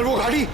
इधर वो गाड़ी।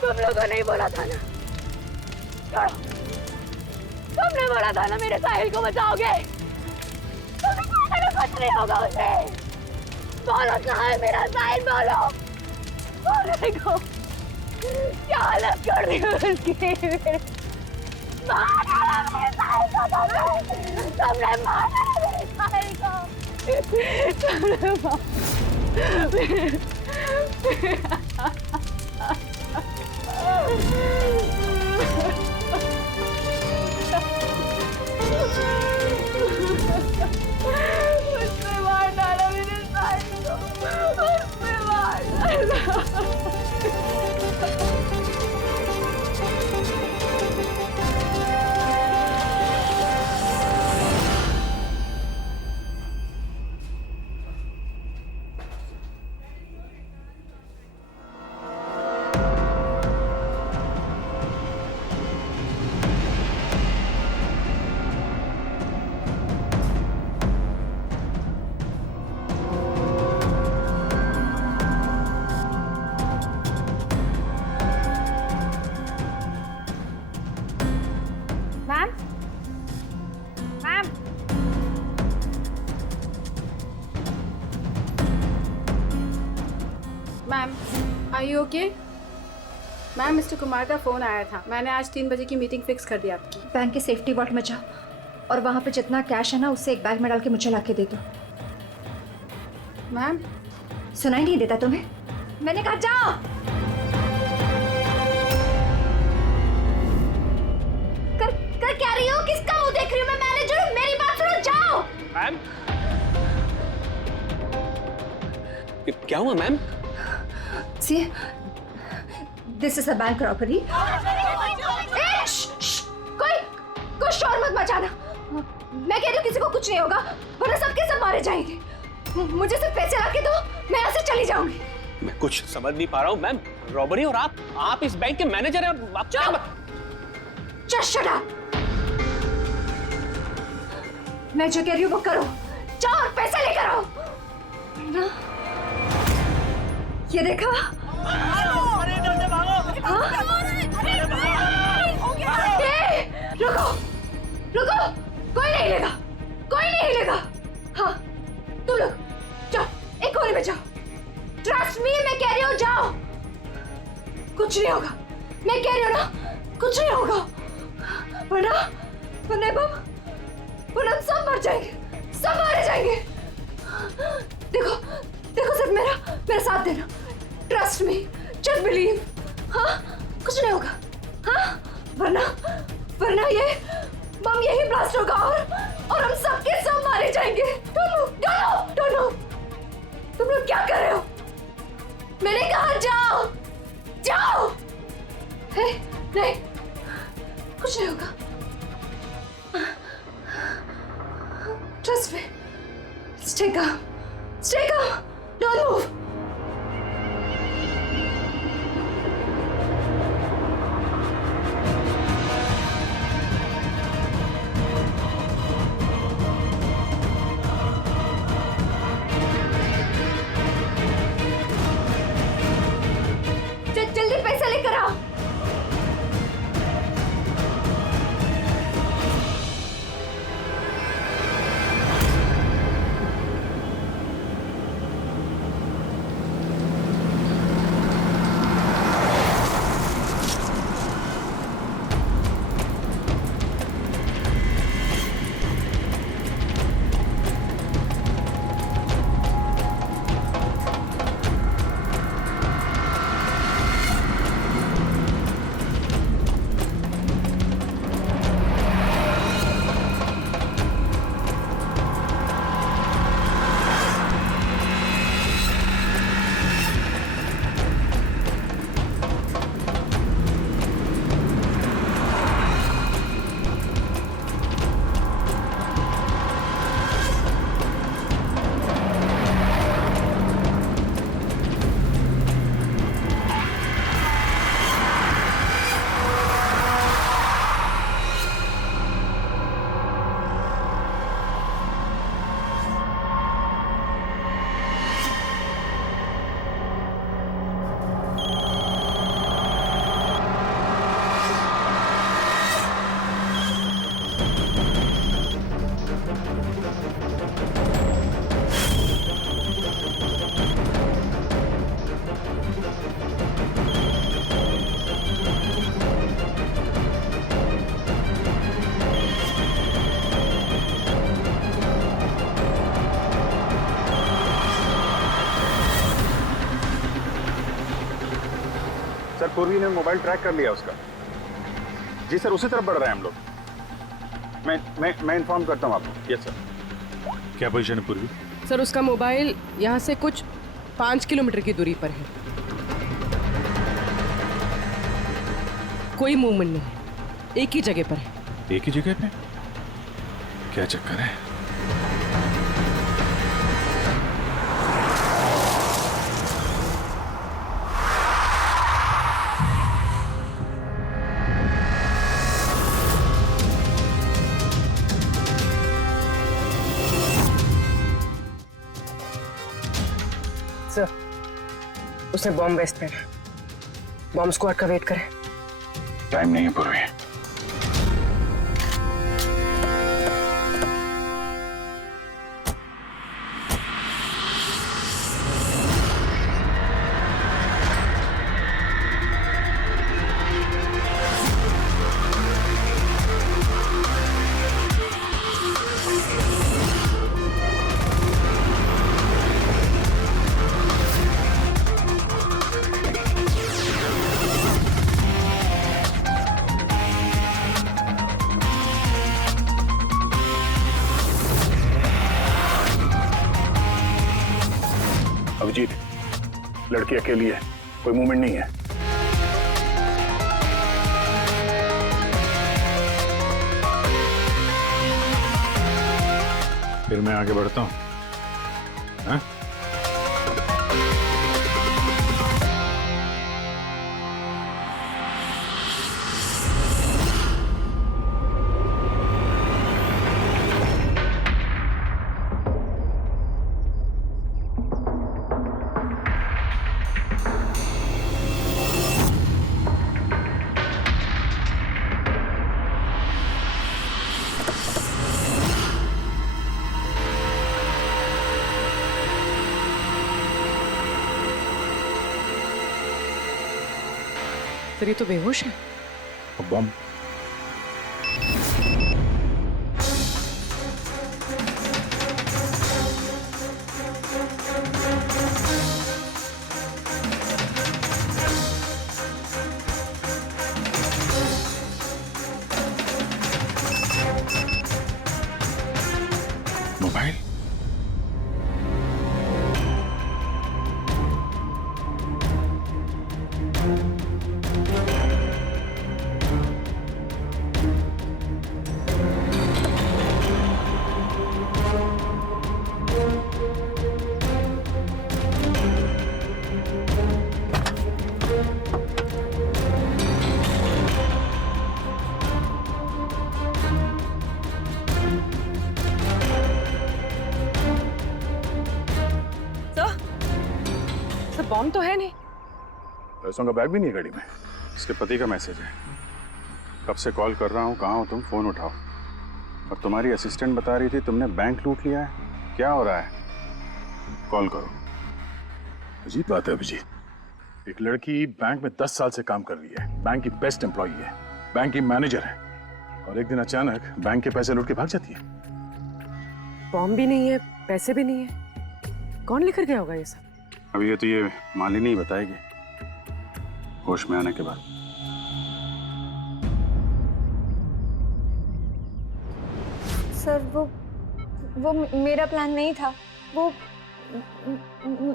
तुम लोगों ने बोला था ना, तुमने बोला था ना मेरे साहिल को बचाओगे। कुछ नहीं होगा उसे। बोलो कहाँ है मेरा साहिल, बोलो। बोलने को क्या हालत कर दी उसकी। मार डाला मेरे साहिल को, तुमने मार डाला मेरे साहिल को। तुमने उसने मार डाला मेरे साहिल को, उसने मार डाला। Ma'am, are you okay? Ma'am, mister Kumar का फ़ोन आया था। मैंने आज 3 बजे की मीटिंग फिक्स कर दी आपकी। बैंक के सेफ्टी वॉल्ट में जाओ और वहाँ पे जितना कैश है ना उससे एक बैग में डाल के मुझे ला के दे दो। मैम, सुनाई नहीं देता तुम्हें? मैंने कहा जाओ। कर क्या रही हो? किसका मुंह देख रही हो? मैं मैनेजर हूँ, मेरी बात सुनो, जाओ। मैम, क्या हुआ ma'am? See, this is a bank robbery. कोई शोर मत मचाना। मैं कह रही हूँ किसी को कुछ नहीं होगा, वरना सबके सब मारे जाएंगे। मुझे सिर्फ पैसे ला के दो, मैं यहाँ से चली जाऊंगी। मैं कुछ समझ नहीं पा रहा हूँ मैम। रॉबरी और आप इस बैंक के मैनेजर हैं और आप क्या? Just shut up. मैं जो कह रही हूँ वो करो। जाओ और पैसे लेकर आओ। ना? ये देखा? रुको, रुको, कोई नहीं हिलेगा, कोई नहीं हिलेगा। हाँ, तुम लोग जाओ, एक कोने में जाओ। ट्रस्ट मी, मैं कह रही हूँ जाओ। कुछ नहीं होगा, मैं कह रही हूँ ना, कुछ नहीं होगा। वरना हम सब मर जाएंगे, सब मारे जाएंगे। देखो, देखो सिर्फ मेरा साथ देना। Trust me, just believe. हाँ, कुछ नहीं होगा। हाँ, वरना ये बम यही ब्लास्ट होगा और हम सबके सब मारे जाएंगे। Don't move. तुम लोग क्या कर रहे हो? मैंने कहा जाओ। नहीं, कुछ नहीं होगा। Trust me, stay calm, don't move। जल्दी पैसा लेकर आओ। सर, पूर्वी ने मोबाइल ट्रैक कर लिया उसका। जी सर, उसी तरफ बढ़ रहे हैं हम लोग। मैं इन्फॉर्म करता हूँ आपको। Yes sir. क्या पोजीशन है पूर्वी? सर, उसका मोबाइल यहाँ से कुछ 5 किलोमीटर की दूरी पर है। कोई मूवमेंट नहीं है, एक ही जगह पर है। एक ही जगह पे? क्या चक्कर है? सर, उसने बॉम्ब वेस्ट पहना। बॉम्ब स्क्वाड का वेट करें। टाइम नहीं है पूर्वी। अभिजीत, लड़की अकेली है, कोई मूवमेंट नहीं है। फिर मैं आगे बढ़ता हूँ। हाँ? सर, ये तो बेहोश है। बॉम्ब। मोबाइल? सर बॉम्ब तो है नहीं। पैसों का बैग भी नहीं है गाड़ी में। इसके पति का मैसेज है। कब से कॉल कर रहा हूँ, कहाँ हो तुम, फोन उठाओ। और तुम्हारी असिस्टेंट बता रही थी तुमने बैंक लूट लिया है। क्या हो रहा है? कॉल करो। अजीब बात है अभिजीत, एक लड़की बैंक में 10 साल से काम कर रही है, बैंक की बेस्ट एम्प्लॉई है, बैंक की मैनेजर है, और एक दिन अचानक बैंक के पैसे लूट के भाग जाती है। बॉम्ब भी नहीं है, पैसे भी नहीं है, कौन लेकर गया होगा ये सब? अभी ये तो ये मालिनी ही बताएगी होश में आने के बाद। सर वो मेरा प्लान नहीं था। वो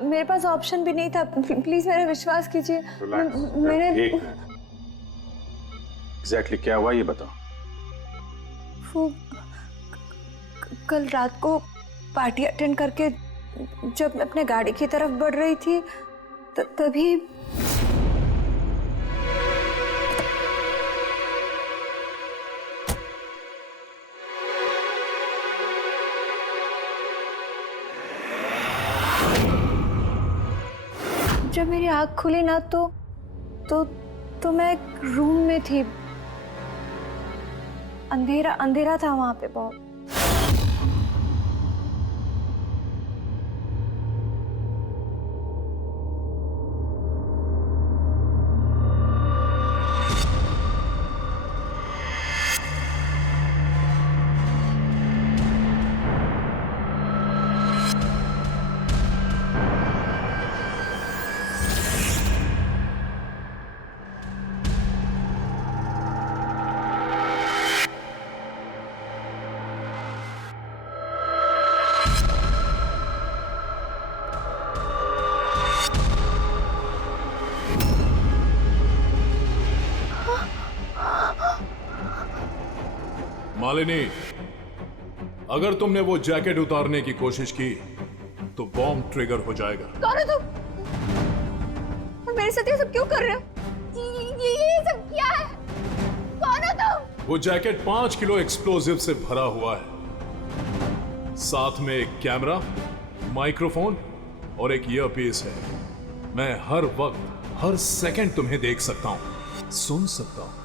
मेरे पास ऑप्शन भी नहीं था। प्लीज मेरा विश्वास कीजिए। मैंने एग्जैक्टली क्या हुआ ये बताओ। वो कल रात को पार्टी अटेंड करके जब मैं अपने गाड़ी की तरफ बढ़ रही थी तभी जब मेरी आँख खुली ना तो मैं एक रूम में थी। अंधेरा अंधेरा था वहां पे बहुत। मालिनी, अगर तुमने वो जैकेट उतारने की कोशिश की तो बॉम्ब ट्रिगर हो जाएगा। कौन हो तुम? और मेरे साथ ये सब क्यों कर रहे हो? ये सब क्या है? कौन हो तुम? वो जैकेट 5 किलो एक्सप्लोजिव से भरा हुआ है। साथ में एक कैमरा, माइक्रोफोन और एक ईयरपीस है। मैं हर वक्त हर सेकंड तुम्हें देख सकता हूं, सुन सकता हूं।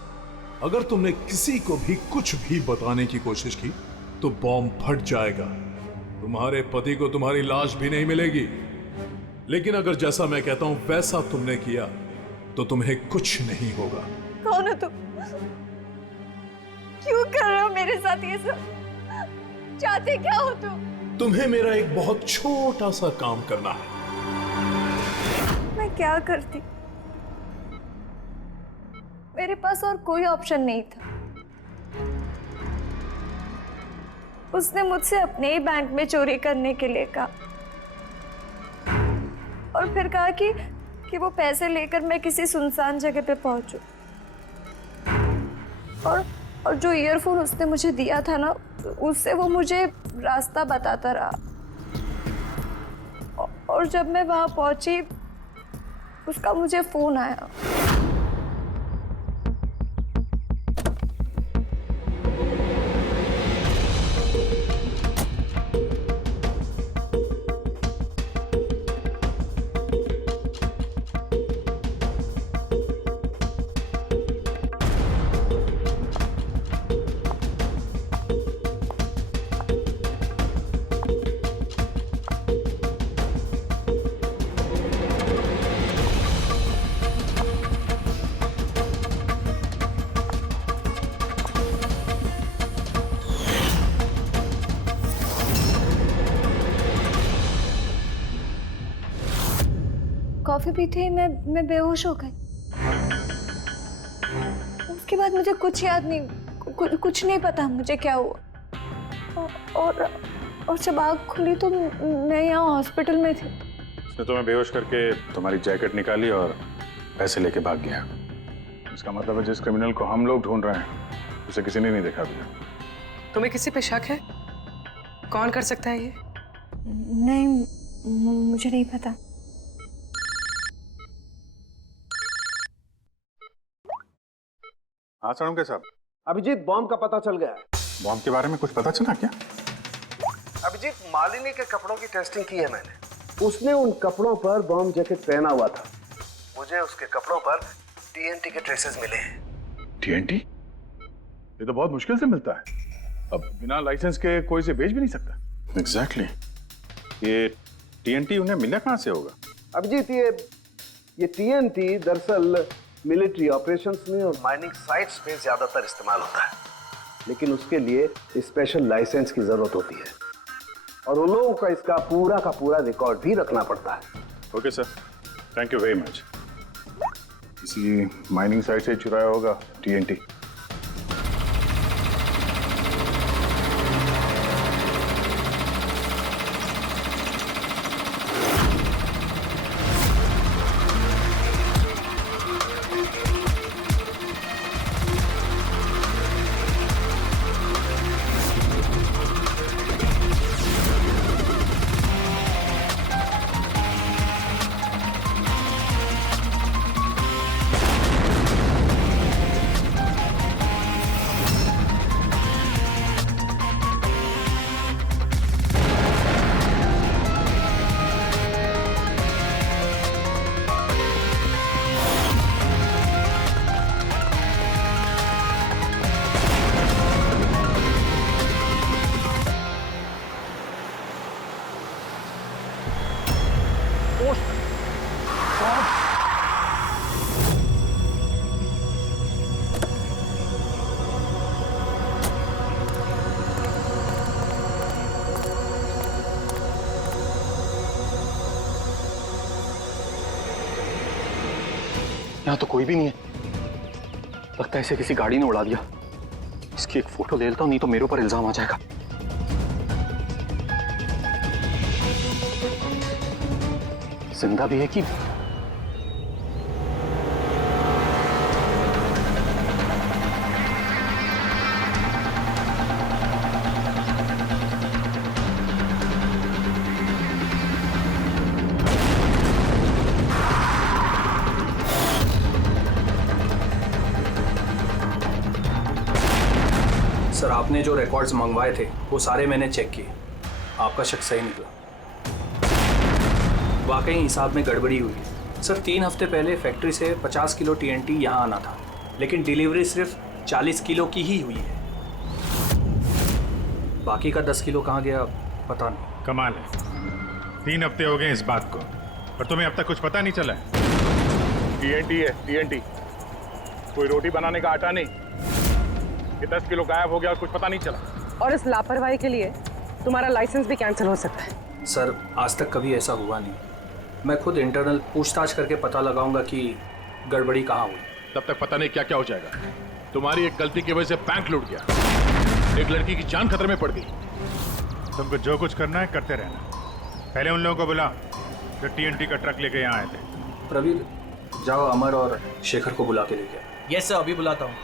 अगर तुमने किसी को भी कुछ भी बताने की कोशिश की तो बॉम्ब फट जाएगा। तुम्हारे पति को तुम्हारी लाश भी नहीं मिलेगी। लेकिन अगर जैसा मैं कहता हूं वैसा तुमने किया तो तुम्हें कुछ नहीं होगा। कौन हो तुम? क्यों कर रहे हो मेरे साथ ये सब? चाहते क्या हो तुम? तुम्हें मेरा एक बहुत छोटा सा काम करना है। मैं क्या करती? मेरे पास और कोई ऑप्शन नहीं था। उसने मुझसे अपने ही बैंक में चोरी करने के लिए कहा और फिर कहा कि वो पैसे लेकर मैं किसी सुनसान जगह पे पहुंचूं। और जो ईयरफोन उसने मुझे दिया था ना, उससे वो मुझे रास्ता बताता रहा। और जब मैं वहां पहुंची उसका मुझे फोन आया। कॉफी पीते ही मैं बेहोश हो गई। उसके बाद मुझे कुछ याद नहीं, कुछ नहीं पता मुझे क्या हुआ। और जब आँख खुली तो मैं यहाँ हॉस्पिटल में थी। उसने तुम्हें बेहोश करके तुम्हारी जैकेट निकाली और पैसे लेके भाग गया। इसका मतलब है जिस क्रिमिनल को हम लोग ढूंढ रहे हैं उसे किसी ने नहीं देखा अभी। तुम्हें किसी पे शक है? कौन कर सकता है ये? नहीं, मुझे नहीं पता। हाँ साळुंखे साहब, अभिजीत, बॉम्ब का पता चल गया है। बॉम्ब के बारे में कुछ पता चला क्या? अभिजीत, मालिनी के कपड़ों की टेस्टिंग की है मैंने। उसने उन कपड़ों पर बॉम्ब जैकेट पहना हुआ था। मुझे उसके कपड़ों पर टीएनटी के ट्रेसेस मिले हैं। टीएनटी? ये तो बहुत मुश्किल से मिलता है। अब बिना लाइसेंस के कोई इसे बेच भी नहीं सकता। एग्जैक्टली। ये टीएनटी उन्हें मिला कहाँ से होगा? अभिजीत, ये टीएनटी दरअसल मिलिट्री ऑपरेशंस में और माइनिंग साइट्स में ज्यादातर इस्तेमाल होता है, लेकिन उसके लिए स्पेशल लाइसेंस की जरूरत होती है और उन लोगों का इसका पूरा का पूरा रिकॉर्ड भी रखना पड़ता है। Okay sir, thank you very much. किसी माइनिंग साइट से चुराया होगा टीएनटी। यहाँ तो कोई भी नहीं है। लगता है इसे किसी गाड़ी ने उड़ा दिया। इसकी एक फोटो ले लेता हूँ, नहीं तो मेरे ऊपर इल्जाम आ जाएगा। जिंदा भी है कि सर, आपने जो रिकॉर्ड्स मंगवाए थे वो सारे मैंने चेक किए। आपका शक सही निकला। वाकई हिसाब में गड़बड़ी हुई है। सर, 3 हफ्ते पहले फैक्ट्री से 50 किलो टीएनटी यहाँ आना था, लेकिन डिलीवरी सिर्फ 40 किलो की ही हुई है। बाकी का 10 किलो कहाँ गया पता नहीं। कमाल है, 3 हफ्ते हो गए इस बात को, पर तुम्हें अब तक कुछ पता नहीं चला है। टीएनटी है टीएनटी, कोई रोटी बनाने का आटा नहीं। ये 10 किलो गायब हो गया और कुछ पता नहीं चला। और इस लापरवाही के लिए तुम्हारा लाइसेंस भी कैंसिल हो सकता है। सर, आज तक कभी ऐसा हुआ नहीं। मैं खुद इंटरनल पूछताछ करके पता लगाऊंगा कि गड़बड़ी कहाँ हुई। तब तक पता नहीं क्या क्या हो जाएगा। तुम्हारी एक गलती की वजह से बैंक लूट गया, एक लड़की की जान खतरे में पड़ गई। तुमको जो कुछ करना है करते रहना। पहले उन लोगों को बुला जो टीएनटी का ट्रक लेके यहाँ आए थे। प्रवीण, जाओ अमर और शेखर को बुला के लेके आओ। यस सर, अभी बुलाता हूँ।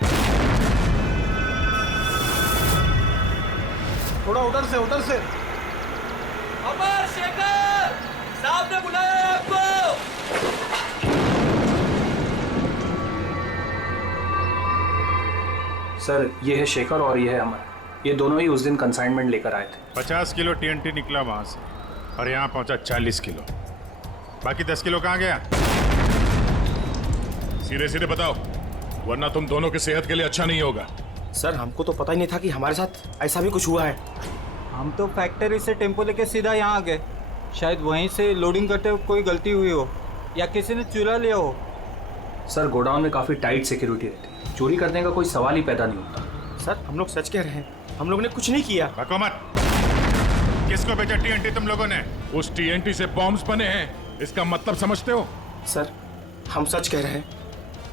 थोड़ा उधर से। अमर, शेखर साहब ने बुलाया है आपको। सर, ये है शेखर और ये है अमर। ये दोनों ही उस दिन कंसाइनमेंट लेकर आए थे। 50 किलो टीएनटी निकला वहां से और यहाँ पहुंचा 40 किलो। बाकी 10 किलो कहाँ गया? सीधे सीधे बताओ, वरना तुम दोनों की सेहत के लिए अच्छा नहीं होगा। सर, हमको तो पता ही नहीं था कि हमारे साथ ऐसा भी कुछ हुआ है। हम तो फैक्ट्री से टेम्पो लेके सीधा यहाँ आ गए। शायद वहीं से लोडिंग करते हुए कोई गलती हुई हो या किसी ने चुरा लिया हो। सर, गोडाउन में काफ़ी टाइट सिक्योरिटी रहती है। चोरी करने का कोई सवाल ही पैदा नहीं होता। सर, हम लोग सच कह रहे हैं, हम लोग ने कुछ नहीं किया। बको मत। किसको बेचा टीएनटी तुम लोगों ने? उस टीएनटी से बॉम्ब्स बने हैं, इसका मतलब समझते हो? सर, हम सच कह रहे हैं।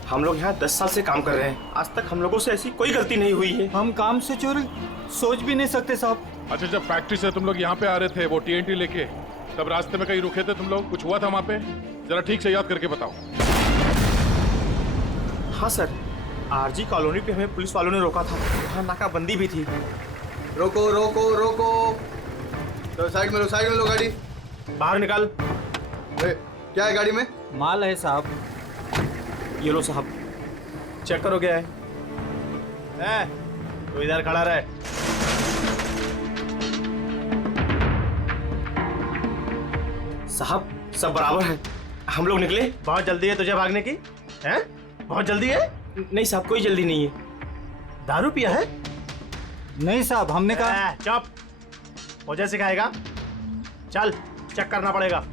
हम लोग यहाँ 10 साल से काम कर रहे हैं। आज तक हम लोगों से ऐसी कोई गलती नहीं हुई है। हम काम से चोरी सोच भी नहीं सकते साहब। अच्छा, जब फैक्ट्री से तुम लोग यहाँ पे आ रहे थे वो TNT लेके, तब रास्ते में कहीं रुके थे तुम लोग? कुछ हुआ था वहाँ पे? जरा ठीक से याद करके बताओ। हाँ सर, आरजी कॉलोनी पे हमें पुलिस वालों ने रोका था, वहाँ नाकाबंदी भी थी। रोको रोको रोको, तो साइड में लो गाड़ी। बाहर निकाल। क्या है गाड़ी में? माल है साहब। ये लो साहब, चेक करो क्या है। तो इधर खड़ा रहे। साहब सब बराबर है, हम लोग निकले। बहुत जल्दी है तुझे भागने की? हैं? बहुत जल्दी है? नहीं साहब, कोई जल्दी नहीं है। दारू पिया है? नहीं साहब, हमने कहा। चुप, मुझे सिखाएगा? चल चेक करना पड़ेगा।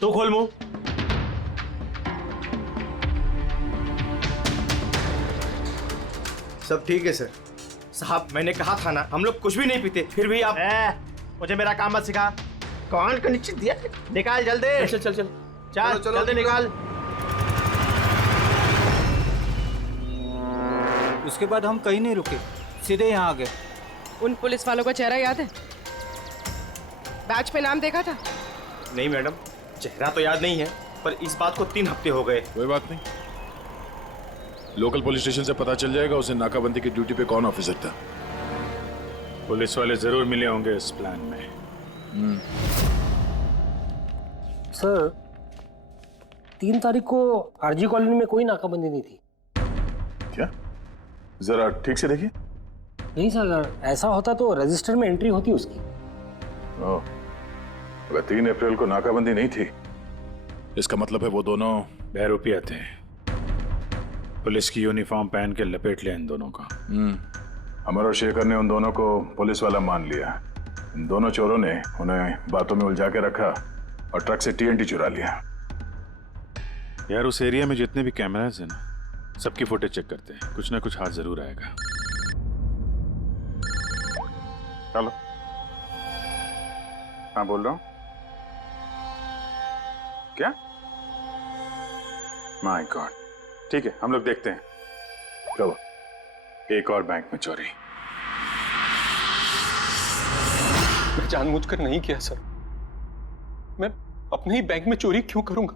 तू खोल मुंह। सब ठीक है सर। साहब मैंने कहा था ना, हम लोग कुछ भी नहीं पीते, फिर भी आप मुझे मेरा काम मत सिखा। कौन का नीचे दिया? निकाल जल्दी। चल चल चल चल, चल जल्दी निकाल। उसके बाद हम कहीं नहीं रुके, सीधे यहाँ आ गए। उन पुलिस वालों का चेहरा याद है? बैच पे नाम देखा था? नहीं मैडम, चेहरा तो याद नहीं है, पर इस बात को 3 हफ्ते हो गए। कोई बात नहीं, लोकल पुलिस स्टेशन से पता चल जाएगा उसे नाकाबंदी की ड्यूटी पे कौन ऑफिसर था। पुलिस वाले जरूर मिले होंगे इस प्लान में। सर 3 तारीख को आरजी कॉलोनी में कोई नाकाबंदी नहीं थी। क्या? जरा ठीक से देखिए। नहीं सर, अगर ऐसा होता तो रजिस्टर में एंट्री होती उसकी। अगर 3 अप्रैल को नाकाबंदी नहीं थी, इसका मतलब है वो दोनों बहरूपिया थे। पुलिस की यूनिफॉर्म पहन के लपेट लिया इन दोनों का। अमर और शेखर ने उन दोनों को पुलिस वाला मान लिया। इन दोनों चोरों ने उन्हें बातों में उलझा के रखा और ट्रक से TNT चुरा लिया। यार उस एरिया में जितने भी कैमरास हैं ना, सबकी फुटेज चेक करते हैं, कुछ ना कुछ हाथ जरूर आएगा। हेलो, हाँ बोल रहा हूँ। क्या? माय गॉड, ठीक है हम लोग देखते हैं। चलो, एक और बैंक में चोरी। मैं जानबूझकर नहीं किया सर। मैं अपने ही बैंक में चोरी क्यों करूंगा?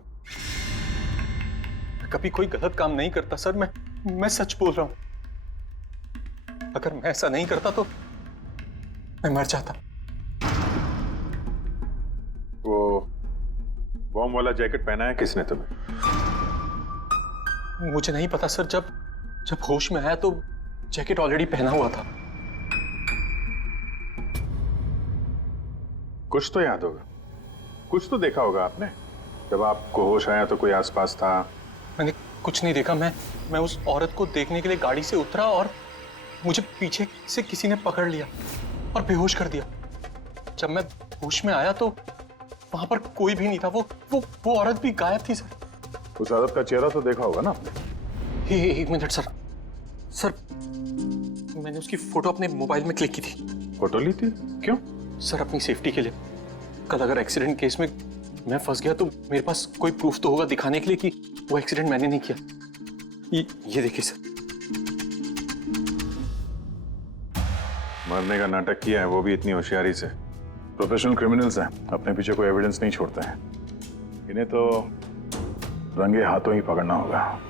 मैं कभी कोई गलत काम नहीं करता सर। मैं सच बोल रहा हूं। अगर मैं ऐसा नहीं करता तो मैं मर जाता। वो बॉम्ब वाला जैकेट पहना है किसने तुम्हें? मुझे नहीं पता सर। जब होश में आया तो जैकेट ऑलरेडी पहना हुआ था। कुछ तो याद होगा, कुछ तो देखा होगा आपने। जब आपको होश आया तो कोई आसपास था? मैंने कुछ नहीं देखा। मैं उस औरत को देखने के लिए गाड़ी से उतरा और मुझे पीछे से किसी ने पकड़ लिया और बेहोश कर दिया। जब मैं होश में आया तो वहां पर कोई भी नहीं था। वो औरत भी गायब थी सर। उस औरत का चेहरा तो देखा होगा ना आपने? एक मिनट सर। मैंने उसकी फोटो अपने मोबाइल में क्लिक की थी। फोटो ली थी? क्यों? सर अपनी सेफ्टी के लिए। कल अगर एक्सीडेंट केस में मैं फंस गया तो मेरे पास कोई प्रूफ तो होगा दिखाने के लिए कि वो एक्सीडेंट मैंने नहीं किया। ये देखिए सर। मरने का नाटक किया है, वो भी इतनी होशियारी से। प्रोफेशनल क्रिमिनल्स हैं, अपने पीछे कोई एविडेंस नहीं छोड़ते हैं। इन्हें तो रंगे हाथों ही पकड़ना होगा।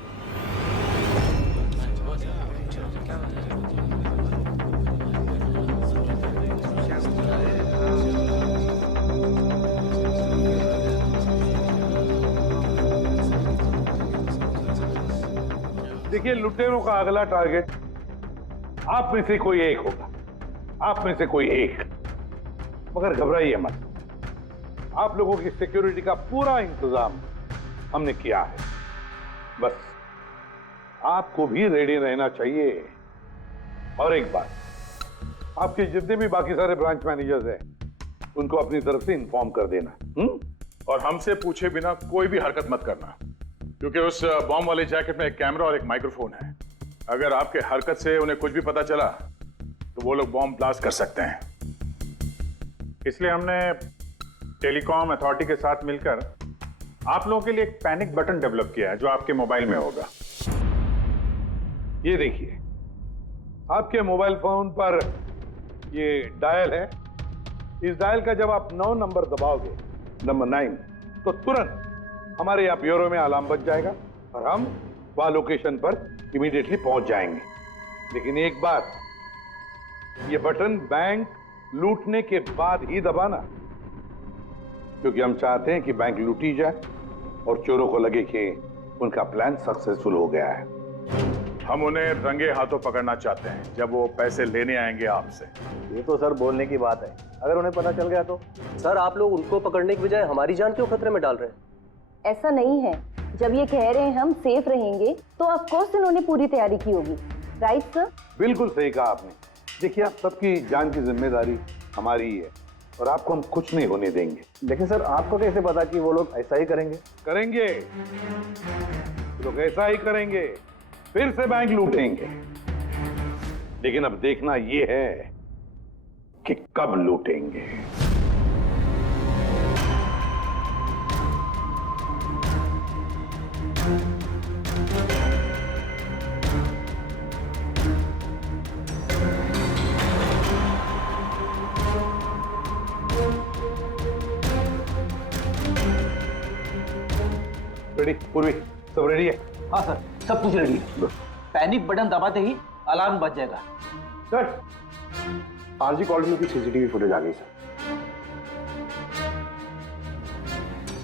देखिए, लुटेरों का अगला टारगेट आप में से कोई एक होगा। आप में से कोई एक। मगर घबराइए मत, आप लोगों की सिक्योरिटी का पूरा इंतजाम हमने किया है। बस आपको भी रेडी रहना चाहिए। और एक बात, आपके जितने भी बाकी सारे ब्रांच मैनेजर्स हैं उनको अपनी तरफ से इन्फॉर्म कर देना। और हमसे पूछे बिना कोई भी हरकत मत करना, क्योंकि उस बॉम्ब वाले जैकेट में एक कैमरा और एक माइक्रोफोन है। अगर आपके हरकत से उन्हें कुछ भी पता चला तो वो लोग बॉम्ब ब्लास्ट कर सकते हैं। इसलिए हमने टेलीकॉम अथॉरिटी के साथ मिलकर आप लोगों के लिए एक पैनिक बटन डेवलप किया है जो आपके मोबाइल में होगा। ये देखिए, आपके मोबाइल फोन पर ये डायल है। इस डायल का जब आप 9 नंबर दबाओगे, नंबर 9, तो तुरंत हमारे यहाँ ब्यूरो में अलार्म बज जाएगा और हम वहां लोकेशन पर इमीडिएटली पहुंच जाएंगे। लेकिन एक बात, ये बटन बैंक लूटने के बाद ही दबाना, क्योंकि हम चाहते हैं कि बैंक लूटी जाए और चोरों को लगे कि उनका प्लान सक्सेसफुल हो गया है। हम उन्हें रंगे हाथों पकड़ना चाहते हैं जब वो पैसे लेने आएंगे आपसे। ये तो सर बोलने की बात है, अगर उन्हें पता चल गया तो? सर आप लोग उनको पकड़ने की बजाय हमारी जान क्यों खतरे में डाल रहे हैं? ऐसा नहीं है, जब ये कह रहे हैं हम सेफ रहेंगे तो ऑफ कोर्स इन्होंने पूरी तैयारी की होगी। Right sir? बिल्कुल सही कहा आपने। देखिए, आप सबकी जान की जिम्मेदारी हमारी ही है और आपको हम कुछ नहीं होने देंगे। लेकिन सर आपको कैसे पता कि वो लोग ऐसा ही करेंगे? करेंगे, लोग ऐसा ही करेंगे, फिर से बैंक लूटेंगे। लेकिन अब देखना ये है कि कब लूटेंगे। रेडी? पूर्वी सब रेडी है? हाँ सर, सब कुछ रेडी है। पैनिक बटन दबाते ही अलार्म बज जाएगा। सर, आरजी कॉलोनी की सीसीटीवी फुटेज आ गई सर।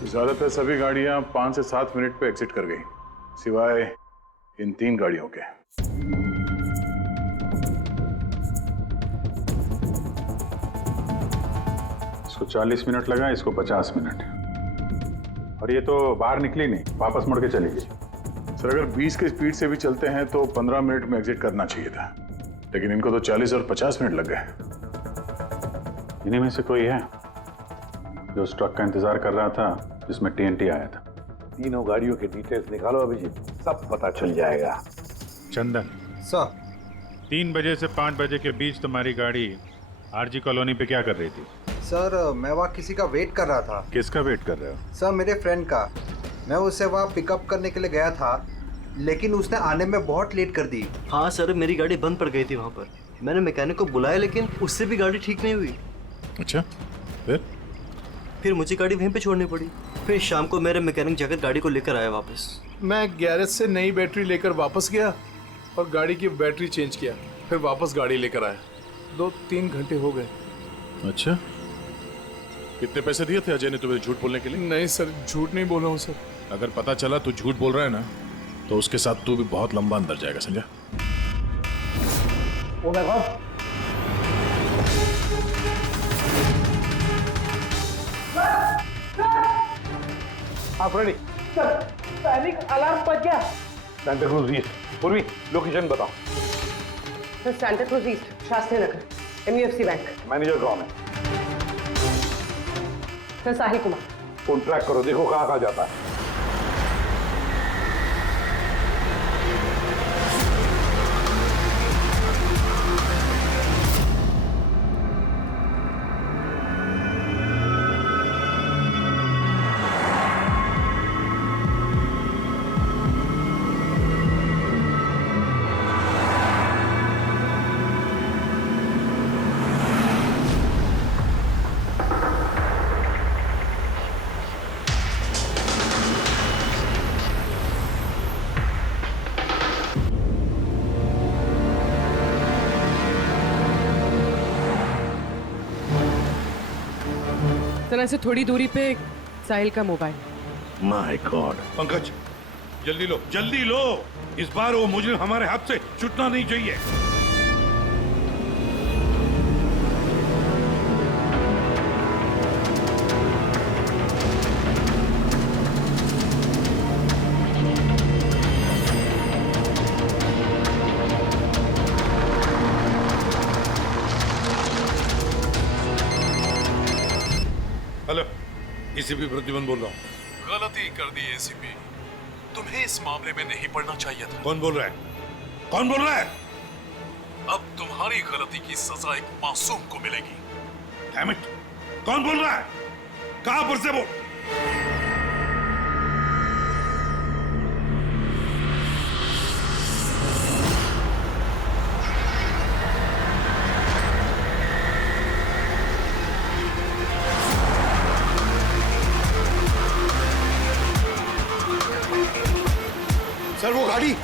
ज्यादातर सभी गाड़ियां 5 से 7 मिनट पे एग्जिट कर गई, सिवाय इन 3 गाड़ियों के। इसको 40 मिनट लगा, इसको 50 मिनट। और ये तो बाहर निकली नहीं, वापस मुड़ के चली गई। सर, अगर 20 के स्पीड से भी चलते हैं तो 15 मिनट में एग्जिट करना चाहिए था, लेकिन इनको तो 40 और 50 मिनट लग गए। इन्हीं में से कोई है जो उस ट्रक का इंतजार कर रहा था जिसमें TNT आया था? तीनों गाड़ियों के डिटेल्स निकालो अभिजीत, सब पता चल जाएगा। चंदन सर, 3 बजे से 5 बजे के बीच तुम्हारी गाड़ी आरजी कॉलोनी पे क्या कर रही थी? सर मैं वहाँ किसी का वेट कर रहा था। किसका वेट कर रहे हो? सर मेरे फ्रेंड का। मैं उसे वहाँ पिकअप करने के लिए गया था, लेकिन उसने आने में बहुत लेट कर दी। हाँ सर, मेरी गाड़ी बंद पड़ गई थी वहाँ पर। मैंने मैकेनिक को बुलाया लेकिन उससे भी गाड़ी ठीक नहीं हुई। अच्छा, फिर मुझे गाड़ी वहीं पे छोड़नी पड़ी। फिर शाम को मेरे मैकेनिक जाकर गाड़ी को लेकर आया वापस। मैं गैरेज से नई बैटरी लेकर वापस गया और गाड़ी की बैटरी चेंज किया, फिर वापस गाड़ी लेकर आया। 2-3 घंटे हो गए। अच्छा, कितने पैसे दिए थे अजय ने तुम्हें झूठ बोलने के लिए? नहीं सर, झूठ नहीं बोला हूँ सर। अगर पता चला तू झूठ बोल रहा है ना, तो उसके साथ तू भी बहुत लंबा अंदर जाएगा, समझा? ओ माय गॉड, आप रेडी? पैनिक अलार्म बज गया। सेंटा क्रूज ईस्ट। पूर्वी, लोकेशन बताओ। Sir Santa Cruz east, Shastri Nagar, MUFC bank. Manager कौन है? Sir Sahil Kumar. Phone track करो, देखो कहाँ कहाँ जाता है। तरह से थोड़ी दूरी पे साहिल का मोबाइल। My God. पंकज, जल्दी लो। इस बार वो मुजरिम हमारे हाथ से छूटना नहीं चाहिए। हेलो, एसीपी प्रतिबंध बोल रहा हूँ। गलती कर दी एसीपी, तुम्हें इस मामले में नहीं पड़ना चाहिए था। कौन बोल रहा है? कौन बोल रहा है? अब तुम्हारी गलती की सजा एक मासूम को मिलेगी। Damn it! कौन बोल रहा है? कहां पर से बोल? गाड़ी।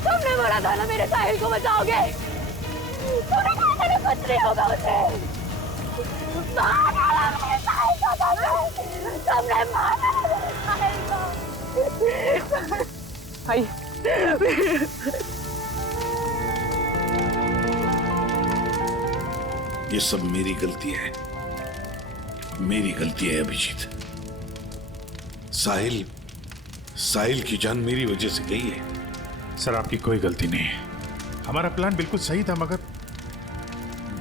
तुमने बोला था ना मेरे साहिल को बचाओगे। तुमने कहा था ना कुछ नहीं होगा उसे। मार डाला मेरे साहिल को तुमने मार डाला मेरे साहिल को। आई ये सब मेरी गलती है, मेरी गलती है अभिजीत। साहिल की जान मेरी वजह से गई है। सर आपकी कोई गलती नहीं है, हमारा प्लान बिल्कुल सही था, मगर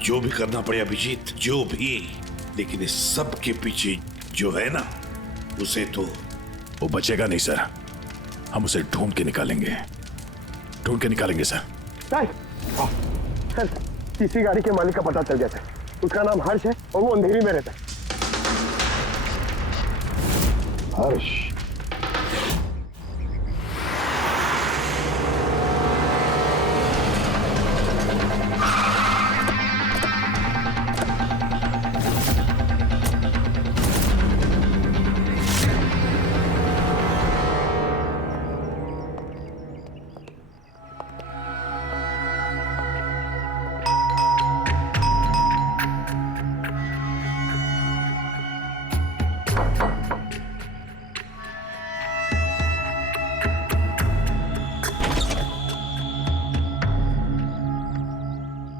जो भी करना पड़े अभिजीत, जो भी, लेकिन इस सब के पीछे जो है ना, उसे तो वो बचेगा नहीं सर। हम उसे ढूंढ के निकालेंगे सर। सर तीसरी गाड़ी के मालिक का पता चल गया था। उसका नाम हर्ष है और वो अंधेरी में रहता है। हर्ष?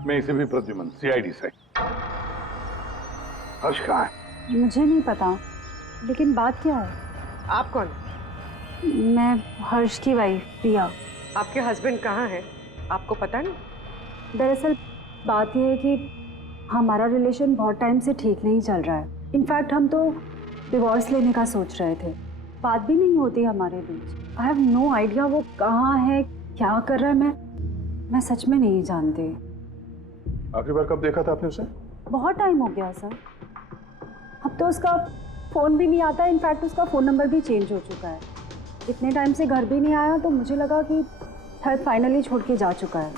मैं इसे भी प्रद्युमन, सीआईडी से। हर्ष कहाँ है? मुझे नहीं पता, लेकिन बात क्या है? आप कौन? मैं हर्ष की वाइफ प्रिया। आपके हस्बैंड कहाँ हैं? आपको पता नहीं? दरअसल बात यह है कि हमारा रिलेशन बहुत टाइम से ठीक नहीं चल रहा है। इनफैक्ट हम तो डिवोर्स लेने का सोच रहे थे। बात भी नहीं होती हमारे बीच। आई हैव नो आइडिया वो कहाँ है, क्या कर रहा है। मैं सच में नहीं जानती। आखिरी बार कब देखा था आपने उसे? बहुत टाइम हो गया सर। अब तो उसका फ़ोन भी नहीं आता। इनफैक्ट उसका फ़ोन नंबर भी चेंज हो चुका है। इतने टाइम से घर भी नहीं आया, तो मुझे लगा कि शायद फाइनली छोड़ के जा चुका है।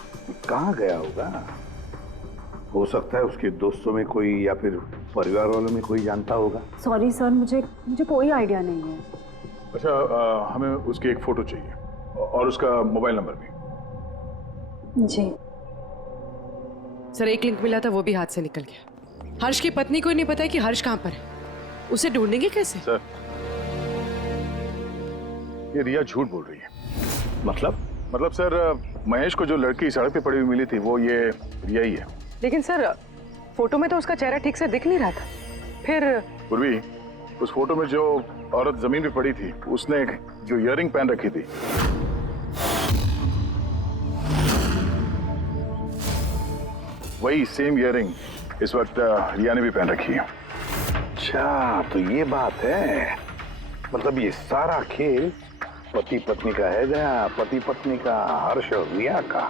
कहाँ गया होगा? हो सकता है उसके दोस्तों में कोई या फिर परिवार वालों में कोई जानता होगा। सॉरी सर, मुझे कोई आइडिया नहीं है। अच्छा, हमें उसकी एक फ़ोटो चाहिए और उसका मोबाइल नंबर भी। जी सर, एक लिंक मिला था, वो भी हाथ से निकल गया। हर्ष की पत्नी को नहीं पता है कि हर्ष कहाँ पर है। उसे ढूंढेंगे कैसे? सर, ये रिया झूठ बोल रही है। मतलब सर, महेश को जो लड़की सड़क पे पड़ी हुई मिली थी, वो ये रिया ही है। लेकिन सर, फोटो में तो उसका चेहरा ठीक से दिख नहीं रहा था। फिर पूर्वी, उस फोटो में जो औरत जमीन पे पड़ी थी, उसने जो इयररिंग पहन रखी थी, वही सेम इयररिंग इस वक्त रिया ने भी पहन रखी है। अच्छा, तो ये बात है। मतलब ये सारा खेल पति पत्नी का है गया, पति पत्नी का, हर्ष और रिया का।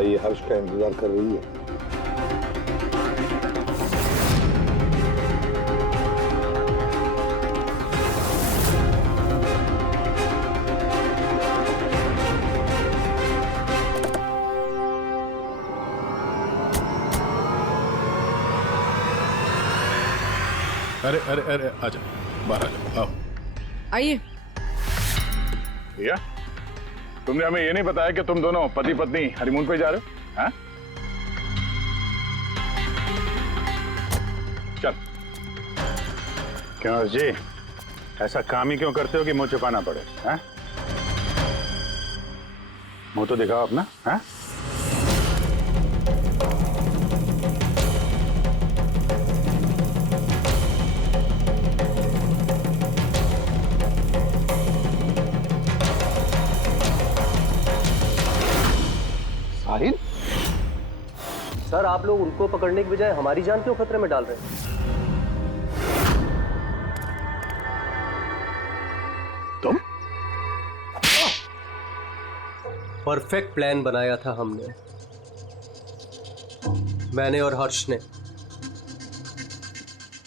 लगता है ये हर्ष का इंतजार कर रही है। अरे अरे अरे आजा, बाहर आजा, आओ। आइए। भैया, तुमने हमें ये नहीं बताया कि तुम दोनों पति पत्नी हनीमून पे जा रहे हो? हाँ? चल। क्यों हर्ष जी, ऐसा काम ही क्यों करते हो कि मुंह छुपाना पड़े? हाँ? मुंह तो दिखाओ अपना। हाँ? साहिल? सर, आप लोग उनको पकड़ने की बजाय हमारी जान क्यों खतरे में डाल रहे हैं? तुम? परफेक्ट प्लान बनाया था हमने, मैंने और हर्ष ने।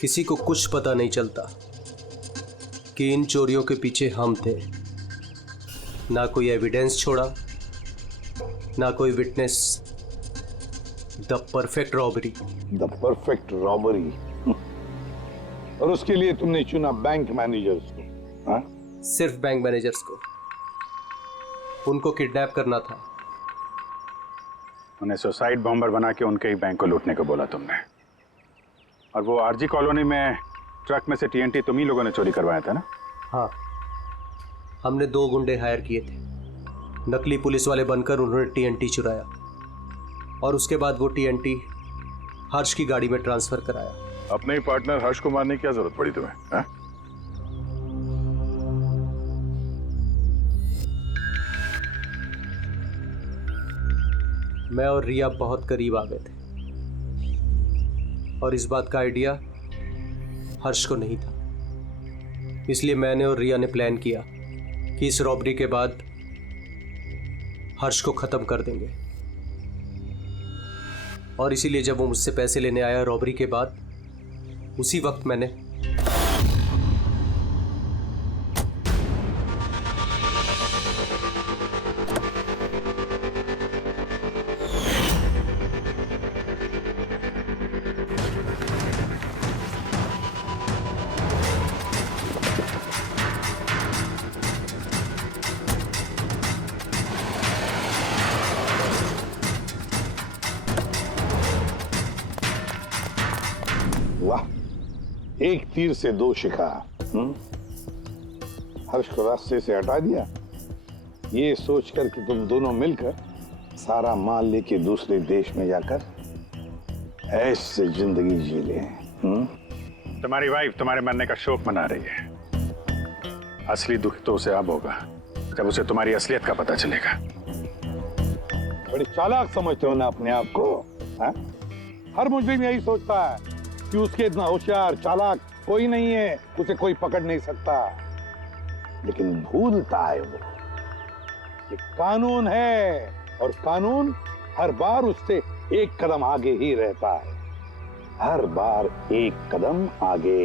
किसी को कुछ पता नहीं चलता कि इन चोरियों के पीछे हम थे। ना कोई एविडेंस छोड़ा, ना कोई witness. The perfect robbery. The perfect robbery. और उसके लिए तुमने चुना बैंक मैनेजर्स को? हाँ? सिर्फ बैंक मैनेजर्स को। उनको किडनैप करना था। उन्हें सुसाइड बॉम्बर बना के उनके ही बैंक को लूटने को बोला तुमने। और वो आरजी कॉलोनी में ट्रक में से टीएनटी तुम ही लोगों ने चोरी करवाया था ना? हाँ, हमने 2 गुंडे हायर किए थे। नकली पुलिस वाले बनकर उन्होंने टीएनटी चुराया और उसके बाद वो टीएनटी हर्ष की गाड़ी में ट्रांसफर कराया। अपने ही पार्टनर हर्ष को मारने की क्या जरूरत पड़ी तुम्हें? हाँ? मैं और रिया बहुत करीब आ गए थे और इस बात का आइडिया हर्ष को नहीं था। इसलिए मैंने और रिया ने प्लान किया कि इस रॉबरी के बाद हर्ष को खत्म कर देंगे। और इसीलिए जब वो मुझसे पैसे लेने आया रॉबरी के बाद, उसी वक्त मैंने वाह, एक तीर से 2 शिकार। हर्ष को रास्ते से हटा दिया, ये सोचकर कि तुम दोनों मिलकर सारा माल लेके दूसरे देश में जाकर ऐसे जिंदगी जी ले। तुम्हारी वाइफ तुम्हारे मरने का शोक मना रही है। असली दुख तो उसे अब होगा जब उसे तुम्हारी असलियत का पता चलेगा। बड़ी चालाक समझते हो ना अपने आप को? हाँ? हर मुजरिम यही सोचता है कि उसके इतना होशियार चालाक कोई नहीं है, उसे कोई पकड़ नहीं सकता। लेकिन भूलता है वो कि कानून है और कानून हर बार उससे एक कदम आगे ही रहता है। हर बार एक कदम आगे।